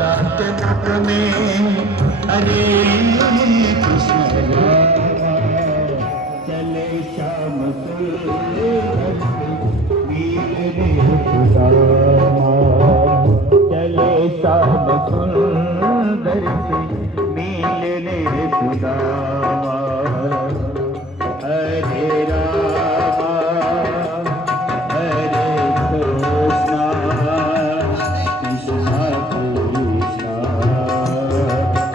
जाते मुख में हरे कृष्ण रामा चले श्याम सुंदर मीले सुदामा चले श्याम सुंदर मीले सुदामा हरे रामा हरे कृष्णा कृष्णा कृष्णा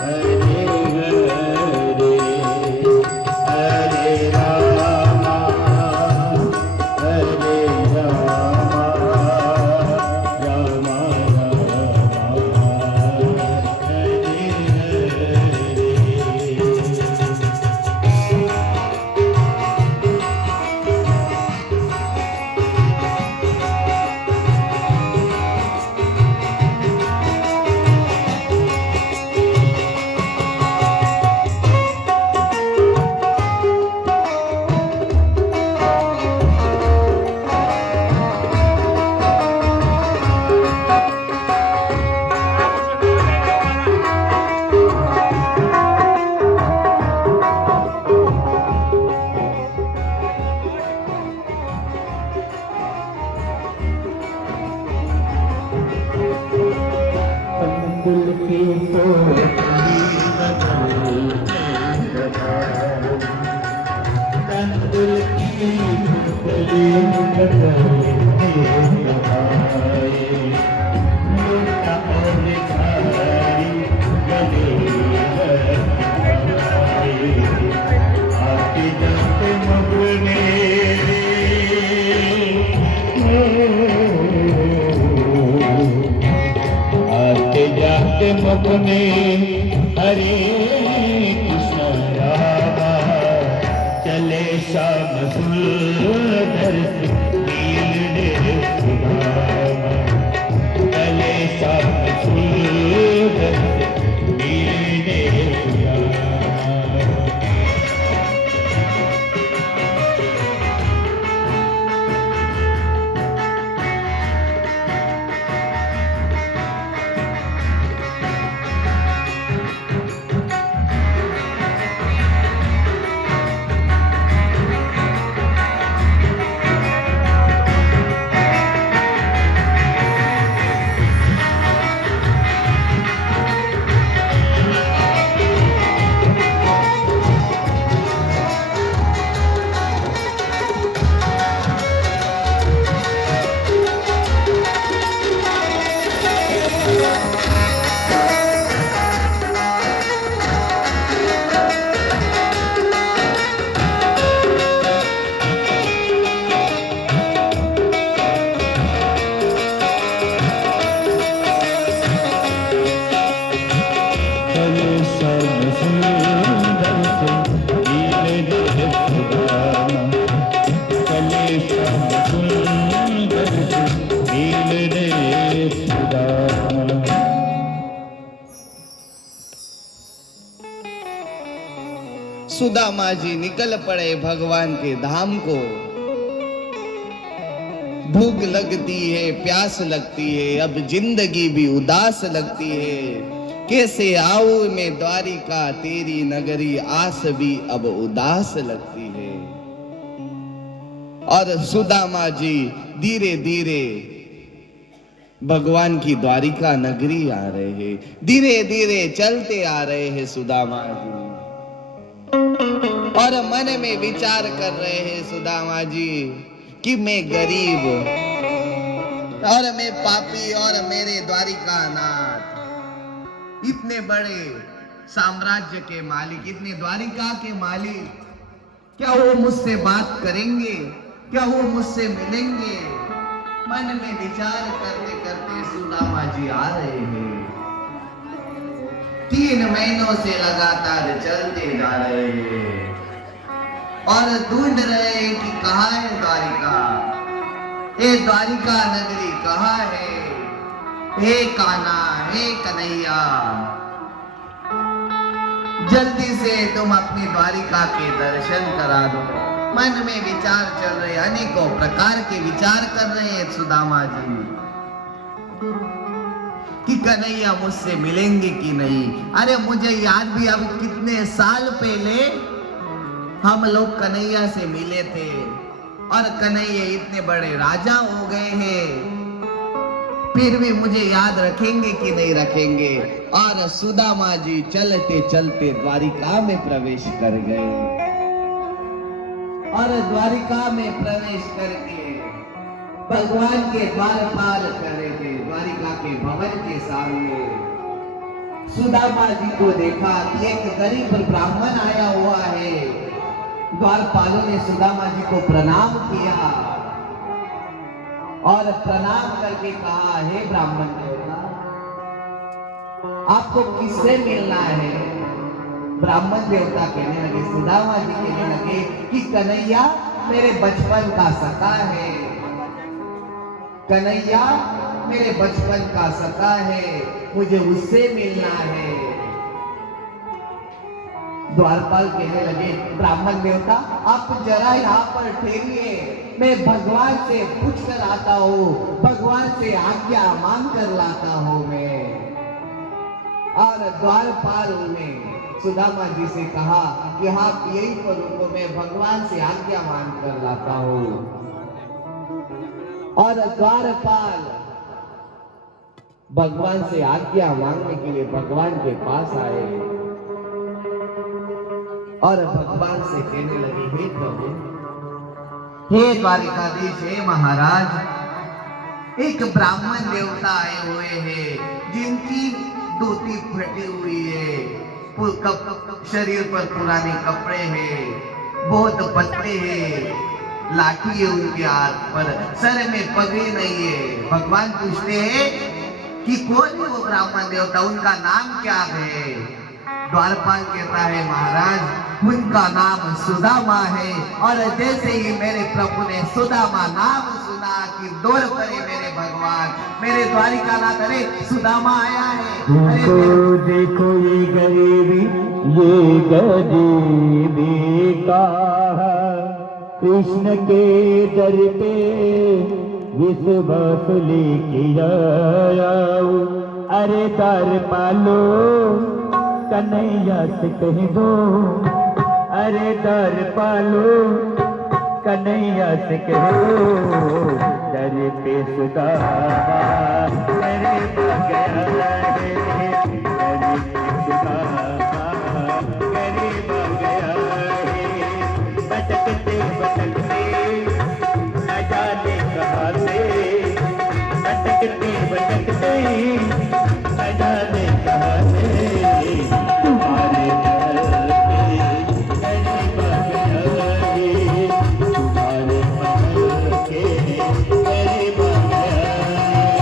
हरे हरे हरे रामा हरे रामा रामा रामा हरे हरे। कंदुल की पोटली बदल कंदुल की पोटली बदल आते जाते मगने आते जाते मुख में हरे कृष्ण रामा चले श्याम सुंदर नीले सुदामा चले श्याम सुंदर नीले सुदामा। सुदामा जी निकल पड़े भगवान के धाम को। भूख लगती है, प्यास लगती है, अब जिंदगी भी उदास लगती है। कैसे आऊं मैं द्वारिका तेरी नगरी, आस भी अब उदास लगती है। और सुदामा जी धीरे धीरे भगवान की द्वारिका नगरी आ रहे हैं, धीरे धीरे चलते आ रहे हैं सुदामा जी। और मन में विचार कर रहे हैं सुदामा जी कि मैं गरीब और मैं पापी और मेरे द्वारिका नाथ इतने बड़े साम्राज्य के मालिक, इतने द्वारिका के मालिक, क्या वो मुझसे बात करेंगे? क्या वो मुझसे मिलेंगे? मन में विचार करते करते सुदामा जी आ रहे हैं। 3 महीनों से लगातार चलते जा रहे हैं और ढूंढ रहे हैं कि कहाँ है द्वारिका, ये द्वारिका नगरी कहाँ है? हे कान्हा, हे कन्हैया, जल्दी से तुम अपनी द्वारिका के दर्शन करा दो। मन में विचार चल रहे, अनेकों प्रकार के विचार कर रहे हैं सुदामा जी। कि कन्हैया मुझसे मिलेंगे कि नहीं। अरे मुझे याद भी, अब कितने साल पहले हम लोग कन्हैया से मिले थे और कन्हैया इतने बड़े राजा हो गए हैं, फिर भी मुझे याद रखेंगे कि नहीं रखेंगे। और सुदामा जी चलते चलते द्वारिका में प्रवेश कर गए और द्वारिका में प्रवेश करके भगवान के द्वारपाल कर रहे थे। द्वारिका के भवन के सामने सुदामा जी को देखा कि एक गरीब ब्राह्मण आया हुआ है। द्वारपालों ने सुदामा जी को प्रणाम किया और प्रणाम करके कहा, हे ब्राह्मण देवता, आपको किससे मिलना है? ब्राह्मण देवता कहने लगे, सुदामा जी कहने लगे कि कन्हैया मेरे बचपन का सखा है, कन्हैया मेरे बचपन का सखा है, मुझे उससे मिलना है। द्वारपाल कहने लगे, ब्राह्मण देवता आप जरा यहाँ पर ठहरिए, मैं भगवान से पूछ कर आता हूँ, भगवान से आज्ञा मांग कर लाता हूँ मैं। और द्वारपाल ने सुदामा जी से कहा कि आप यही पर रुको, मैं भगवान से आज्ञा मांग कर लाता हूँ। और द्वारपाल भगवान से आज्ञा मांगने के लिए भगवान के पास आए और भगवान से कहने लगे, हे प्रभु, हे द्वारिकाधीश, हे महाराज, एक ब्राह्मण देवता आए हुए हैं जिनकी धोती फटी हुई है, शरीर पर पुराने कपड़े हैं, बहुत पतले हैं, लाठी है उनके हाथ पर, सर में पगड़ी नहीं है। भगवान पूछते हैं कि कौन है वो ब्राह्मण देवता, उनका नाम क्या है? द्वारपाल कहता है, महाराज उनका नाम सुदामा है। और जैसे ही मेरे प्रभु ने सुदामा नाम सुना कि दौड़ पड़े मेरे भगवान, मेरे द्वारिका नाथ, अरे सुदामा आया है। देखो देखो ये गरीबी का कृष्ण के दर पे विश्वास लेके आओ। अरे दर पालो कन्हैया से कह दो, अरे दर पालो कन्हैया से कह दो, दर पे सुदामा मेरे गया है, दर पे सुदामा गरीब गया है। भटकते भटकते न जाने कहाँ से, भटकते भटकते न जाने कहाँ से, तुम्हारे घर पे गरीब गया है, तुम्हारे घर के गरीब गया है।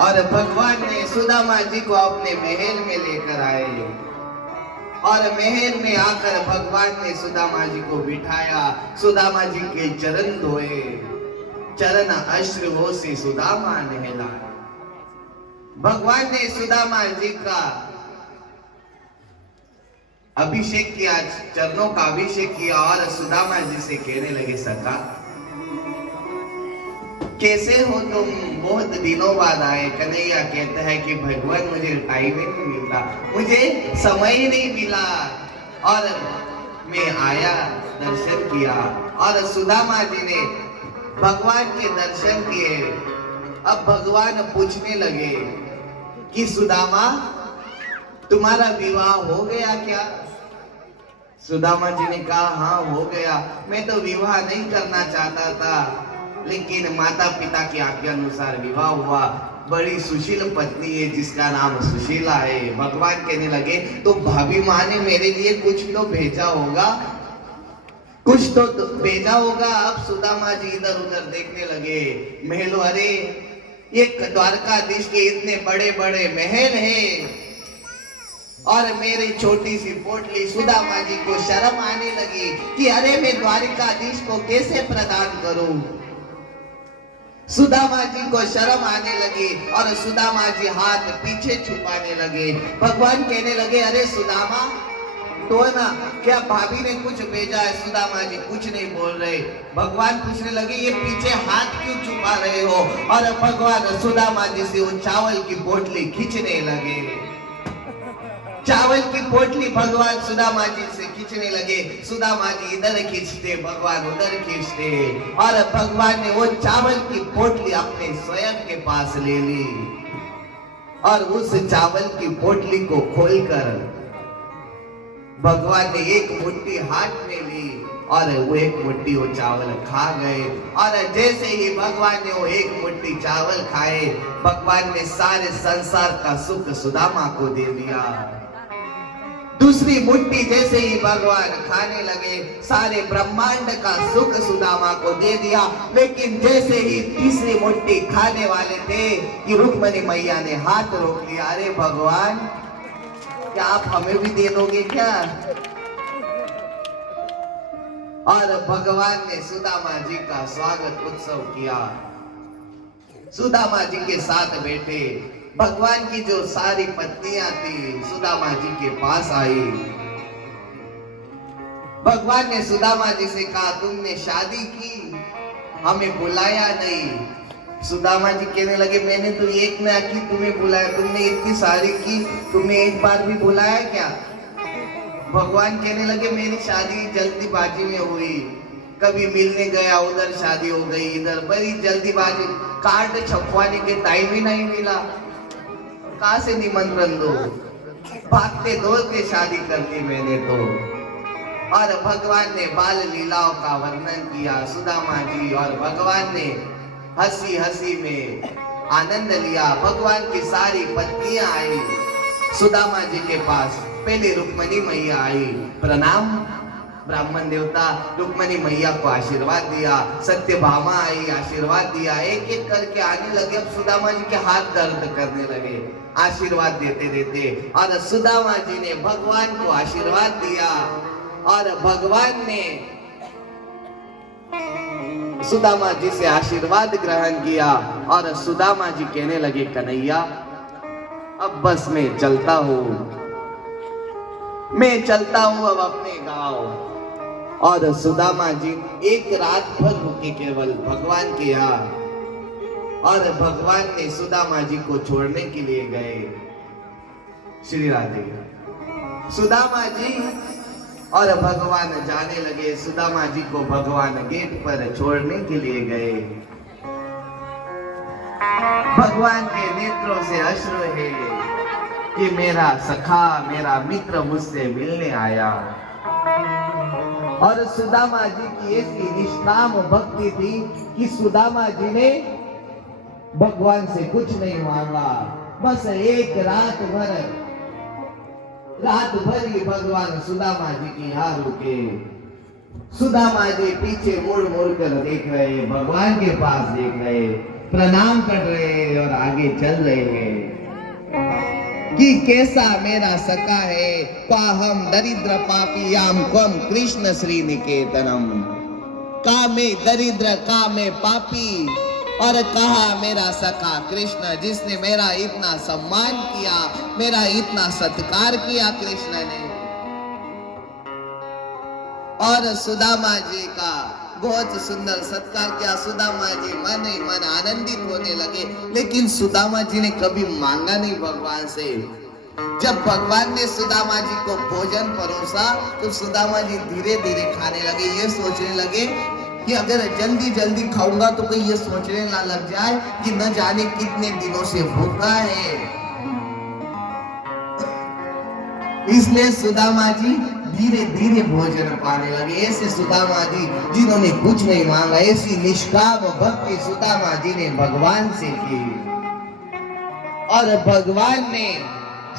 और भगवान ने सुदामा जी को अपने महल में लेकर आए और महल में आकर भगवान ने सुदामा जी को बिठाया, सुदामा जी के चरण धोए, चरण अश्रुओं से सुदामा नहलाए। भगवान ने सुदामा जी का अभिषेक किया, चरणों का अभिषेक किया और सुदामा जी से कहने लगे, सखा कैसे हो तुम, बहुत दिनों बाद आए। कन्हैया कहता है कि भगवान मुझे टाइम ही नहीं मिलता, मुझे समय ही नहीं मिला और मैं आया, दर्शन किया। और सुदामा जी ने भगवान के दर्शन किए। अब भगवान पूछने लगे कि सुदामा तुम्हारा विवाह हो गया क्या? सुदामा जी ने कहा हाँ हो गया, मैं तो विवाह नहीं करना चाहता था लेकिन माता पिता की आज्ञा अनुसार विवाह हुआ। बड़ी सुशील पत्नी है जिसका नाम सुशीला है। भगवान कहने लगे तो भाभी माँ ने मेरे लिए कुछ तो भेजा होगा, कुछ तो भेजा होगा। अब सुदामा जी इधर उधर देखने लगे महलों, अरे ये द्वारकाधीश के इतने बड़े बड़े महल हैं और मेरी छोटी सी पोटली। सुदामा जी को शर्म आने लगी कि अरे मैं द्वारकाधीश को कैसे प्रदान करूं। सुदामा जी को शर्म आने लगी और सुदामा जी हाथ पीछे छुपाने लगे। भगवान कहने लगे अरे सुदामा तो ना क्या भाभी ने कुछ भेजा है? सुदामा जी कुछ नहीं बोल रहे। भगवान पूछने लगे ये पीछे हाथ क्यों छुपा रहे हो? और भगवान सुदामा जी से वो चावल की पोटली खींचने लगे। चावल की पोटली भगवान सुदामा जी से खींचने लगे। सुदामा जी इधर खींचते, भगवान उधर खींचते और भगवान ने वो चावल की पोटली अपने स्वयं के पास ले ली और उस चावल की पोटली को खोलकर भगवान ने एक मुट्ठी हाथ में ली और वो एक मुट्ठी वो चावल खा गए। और जैसे ही भगवान ने वो एक मुट्ठी चावल खाए, भगवान ने सारे संसार का सुख सुदामा को दे दिया। दूसरी मुट्ठी जैसे ही भगवान खाने लगे, सारे ब्रह्मांड का सुख सुदामा को दे दिया। लेकिन जैसे ही तीसरी मुट्ठी खाने वाले थे कि रुक्मणी मैया ने हाथ रोक लिया, अरे भगवान क्या आप हमें भी दे दोगे क्या? और भगवान ने सुदामा जी का स्वागत उत्सव किया। सुदामा जी के साथ बैठे। भगवान की जो सारी पत्नियां थी सुदामा जी के पास आई। भगवान ने सुदामा जी से कहा तुमने शादी की, हमें बुलाया नहीं। सुदामा जी कहने लगे मैंने तो एक ना की, तुम्हें बुलाया, तुमने इतनी सारी की, तुमने एक बार भी बुलाया क्या? भगवान कहने लगे मेरी शादी जल्दीबाजी में हुई, कभी मिलने गया उधर शादी हो गई, इधर बड़ी जल्दीबाजी, कार्ड छपवाने के टाइम ही नहीं मिला, कहां से निमंत्रण दो, भागते दौड़ते शादी कर ली मैंने तो। और भगवान ने बाल लीलाओं का वर्णन किया सुदामा जी, और भगवान ने हंसी हंसी में आनंद लिया। भगवान की सारी पत्नियां आई सुदामा जी के पास। पहले रुक्मणी मैया आई, प्रणाम ब्राह्मण देवता। रुक्मणी मैया को आशीर्वाद दिया। सत्यभामा आई, आशीर्वाद दिया। एक एक करके आने लगे। अब सुदामा जी के हाथ दर्द करने लगे आशीर्वाद देते देते। और सुदामा जी ने भगवान को आशीर्वाद दिया और भगवान ने सुदामा जी से आशीर्वाद ग्रहण किया। और सुदामा जी कहने लगे कन्हैया अब बस मैं चलता हूँ अब अपने गांव। और सुदामा जी एक रात भर रुके केवल भगवान के यहाँ। और भगवान ने सुदामा जी को छोड़ने के लिए गए। श्री राधे। सुदामा जी और भगवान जाने लगे। सुदामा जी को भगवान गेट पर छोड़ने के लिए गए। भगवान के नेत्रों से अश्रु है कि मेरा सखा, मेरा मित्र मुझसे मिलने आया। और सुदामा जी की ऐसी निष्काम भक्ति थी कि सुदामा जी ने भगवान से कुछ नहीं मांगा, बस एक रात भर ही भगवान सुदामा जी की यहाँ रुके। सुदामा जी पीछे मुड़ मुड़ कर देख रहे, भगवान के पास देख रहे। प्रणाम कर रहे हैं और आगे चल रहे हैं कि कैसा मेरा सखा है पाहम दरिद्र पापियाम कम कृष्ण श्री निकेतनम। का में दरिद्र का में पापी और कहा मेरा सखा कृष्ण जिसने मेरा इतना सम्मान किया, मेरा इतना सत्कार किया कृष्ण ने। और सुदामा जी का बहुत सुंदर सत्कार किया। सुदामा जी मन ही मन आनंदित होने लगे, लेकिन सुदामा जी ने कभी मांगा नहीं भगवान से। जब भगवान ने सुदामा जी को भोजन परोसा तो सुदामा जी धीरे धीरे खाने लगे। ये सोचने लगे कि अगर जल्दी जल्दी खाऊंगा तो कहीं ये सोचने ना लग जाए कि न जाने कितने दिनों से भूखा है। इसलिए सुदामा जी धीरे धीरे भोजन पाने लगे। ऐसे सुदामा जी जिन्होंने कुछ नहीं मांगा, ऐसी निष्काम भक्ति सुदामा जी ने भगवान से की। और भगवान ने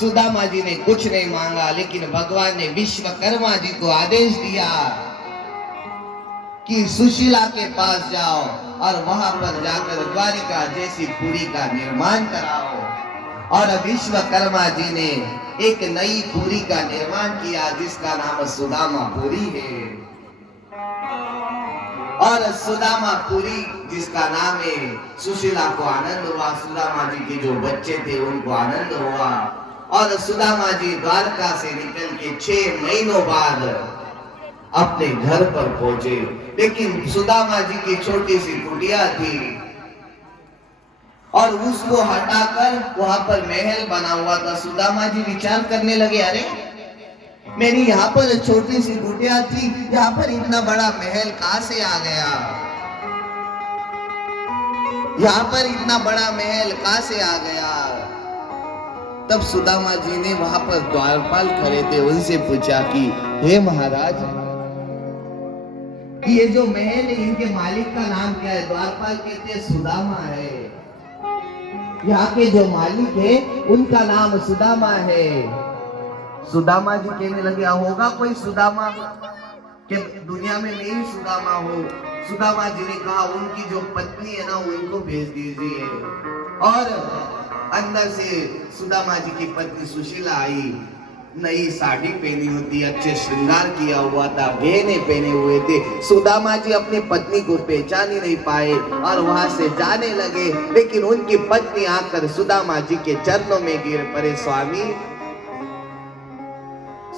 सुदामा जी ने कुछ नहीं मांगा, लेकिन भगवान ने विश्वकर्मा जी को आदेश दिया कि सुशीला के पास जाओ और वहां पर जाकर द्वारिका जैसी पुरी का निर्माण कराओ। और विश्वकर्मा जी ने एक नई पुरी का निर्माण किया जिसका नाम सुदामापुरी है। और सुदामापुरी जिसका नाम है, सुशीला को आनंद हुआ, सुदामा जी के जो बच्चे थे उनको आनंद हुआ। और सुदामा जी द्वारका से निकल के 6 महीनों बाद अपने घर पर पहुंचे। लेकिन सुदामा जी की छोटी सी कुटिया थी और उसको हटाकर वहां पर महल बना हुआ था। सुदामा जी विचार करने लगे, अरे मेरी यहाँ पर छोटी सी कुटिया थी, यहाँ पर इतना बड़ा महल कहां से आ गया? यहाँ पर इतना बड़ा महल कहां से आ गया? तब सुदामा जी ने वहां पर द्वारपाल खड़े थे, उनसे पूछा कि हे महाराज, ये जो महल है इनके मालिक का नाम क्या है? द्वारपाल कहते हैं सुदामा है। यहाँ के जो मालिक है उनका नाम सुदामा है। सुदामा जी कहने लगे, होगा कोई सुदामा कि दुनिया में नहीं सुदामा हो? सुदामा जी ने कहा उनकी जो पत्नी है ना उनको भेज दीजिए। और अंदर से सुदामा जी की पत्नी सुशीला आई। नई साड़ी पहनी होती, अच्छे श्रृंगार किया हुआ था, गहने पहने हुए थे। सुदामा जी अपनी पत्नी को पहचान ही नहीं पाए और वहां से जाने लगे। लेकिन उनकी पत्नी आकर सुदामा जी के चरणों में गिर पड़े, स्वामी।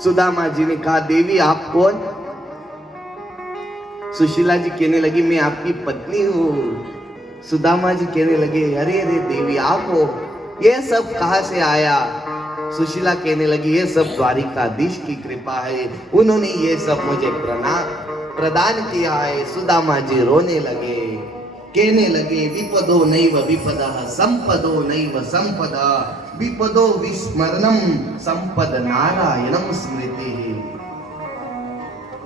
सुदामा जी ने कहा, देवी आप कौन? सुशीला जी कहने लगी, मैं आपकी पत्नी हूँ। सुदामा जी कहने लगे, अरे अरे देवी आप हो, ये सब कहां से आया? सुशीला कहने लगी, ये सब द्वारिकाधीश की कृपा है, उन्होंने ये सब मुझे प्रदान किया है। सुदामा जी रोने लगे, कहने लगे, विपदो नैव विपदः संपदो नैव संपदा, विपदो विस्मरणं संपद नारायणं स्मृतिः।